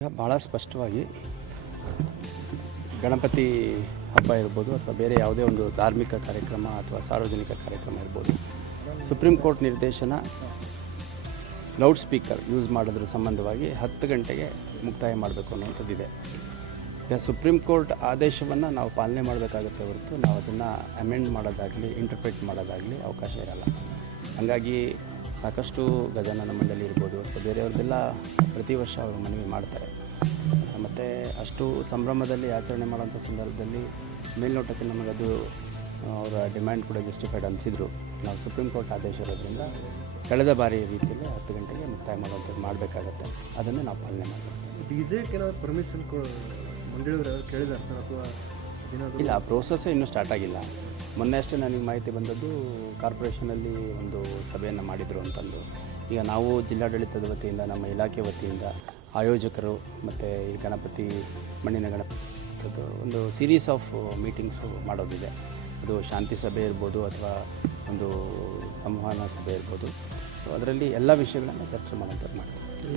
ಭಾಳ ಸ್ಪಷ್ಟವಾಗಿ ಗಣಪತಿ ಹಬ್ಬ ಇರ್ಬೋದು ಅಥವಾ ಬೇರೆ ಯಾವುದೇ ಒಂದು ಧಾರ್ಮಿಕ ಕಾರ್ಯಕ್ರಮ ಅಥವಾ ಸಾರ್ವಜನಿಕ ಕಾರ್ಯಕ್ರಮ ಇರ್ಬೋದು, ಸುಪ್ರೀಂ ಕೋರ್ಟ್ ನಿರ್ದೇಶನ ಲೌಡ್ ಸ್ಪೀಕರ್ ಯೂಸ್ ಮಾಡೋದ್ರ ಸಂಬಂಧವಾಗಿ 10 ಗಂಟೆಗೆ ಮುಕ್ತಾಯ ಮಾಡಬೇಕು ಅನ್ನೋಂಥದ್ದಿದೆ. ಈಗ ಸುಪ್ರೀಂ ಕೋರ್ಟ್ ಆದೇಶವನ್ನು ನಾವು ಪಾಲನೆ ಮಾಡಬೇಕಾಗುತ್ತೆ ಹೊರತು ನಾವು ಅದನ್ನು ಅಮೆಂಡ್ ಮಾಡೋದಾಗಲಿ ಇಂಟರ್ಪ್ರಿಟ್ ಮಾಡೋದಾಗಲಿ ಅವಕಾಶ ಇರಲ್ಲ. ಹಾಗಾಗಿ ಸಾಕಷ್ಟು ಗಜಾನನ ಮಂಡಳಿ ಇರ್ಬೋದು ಅಥವಾ ಬೇರೆಯವ್ರದ್ದೆಲ್ಲ ಪ್ರತಿ ವರ್ಷ ಅವರು ಮನವಿ ಮಾಡ್ತಾರೆ. ಮತ್ತು ಅಷ್ಟು ಸಂಭ್ರಮದಲ್ಲಿ ಆಚರಣೆ ಮಾಡೋಂಥ ಸಂದರ್ಭದಲ್ಲಿ ಮೇಲ್ನೋಟಕ್ಕೆ ನಮಗದು ಅವರ ಡಿಮ್ಯಾಂಡ್ ಕೂಡ ಜಸ್ಟಿಫೈಡ್ ಅನಿಸಿದ್ರು. ನಾವು ಸುಪ್ರೀಂ ಕೋರ್ಟ್ ಆದೇಶ ಇರೋದ್ರಿಂದ ಕಳೆದ ಬಾರಿ ರೀತಿಯಲ್ಲಿ 10 ಗಂಟೆಗೆ ಮುಕ್ತಾಯ ಮಾಡುವಂಥದ್ದು ಮಾಡಬೇಕಾಗತ್ತೆ. ಅದನ್ನು ನಾವು ಪಾಲನೆ ಮಾಡಬೇಕು. ಡಿಜೆಗೆ ಏನಾದರೂ ಪರ್ಮಿಷನ್ ಮಂಡಳಿಯವರು ಕೇಳಿದ್ದಾರೆ ಸರ್ ಅಥವಾ ಇಲ್ಲ, ಆ ಪ್ರೋಸೆಸ್ಸೇ ಇನ್ನೂ ಸ್ಟಾರ್ಟ್ ಆಗಿಲ್ಲ. ಮೊನ್ನೆ ಅಷ್ಟೇ ನನಗೆ ಮಾಹಿತಿ ಬಂದದ್ದು ಕಾರ್ಪೊರೇಷನಲ್ಲಿ ಒಂದು ಸಭೆಯನ್ನು ಮಾಡಿದರು ಅಂತಂದು. ಈಗ ನಾವು ಜಿಲ್ಲಾಡಳಿತದ ವತಿಯಿಂದ ನಮ್ಮ ಇಲಾಖೆ ವತಿಯಿಂದ ಆಯೋಜಕರು ಮತ್ತು ಈ ಗಣಪತಿ ಮಣ್ಣಿನ ಗಣಪತಿ ಒಂದು ಸೀರೀಸ್ ಆಫ್ ಮೀಟಿಂಗ್ಸು ಮಾಡೋದಿದೆ. ಅದು ಶಾಂತಿ ಸಭೆ ಇರ್ಬೋದು ಅಥವಾ ಒಂದು ಸಂವಹನ ಸಭೆ ಇರ್ಬೋದು. ಸೊ ಅದರಲ್ಲಿ ಎಲ್ಲ ವಿಷಯಗಳನ್ನು ಚರ್ಚೆ ಮಾಡೋಂಥದ್ದು ಮಾಡ್ತೀವಿ.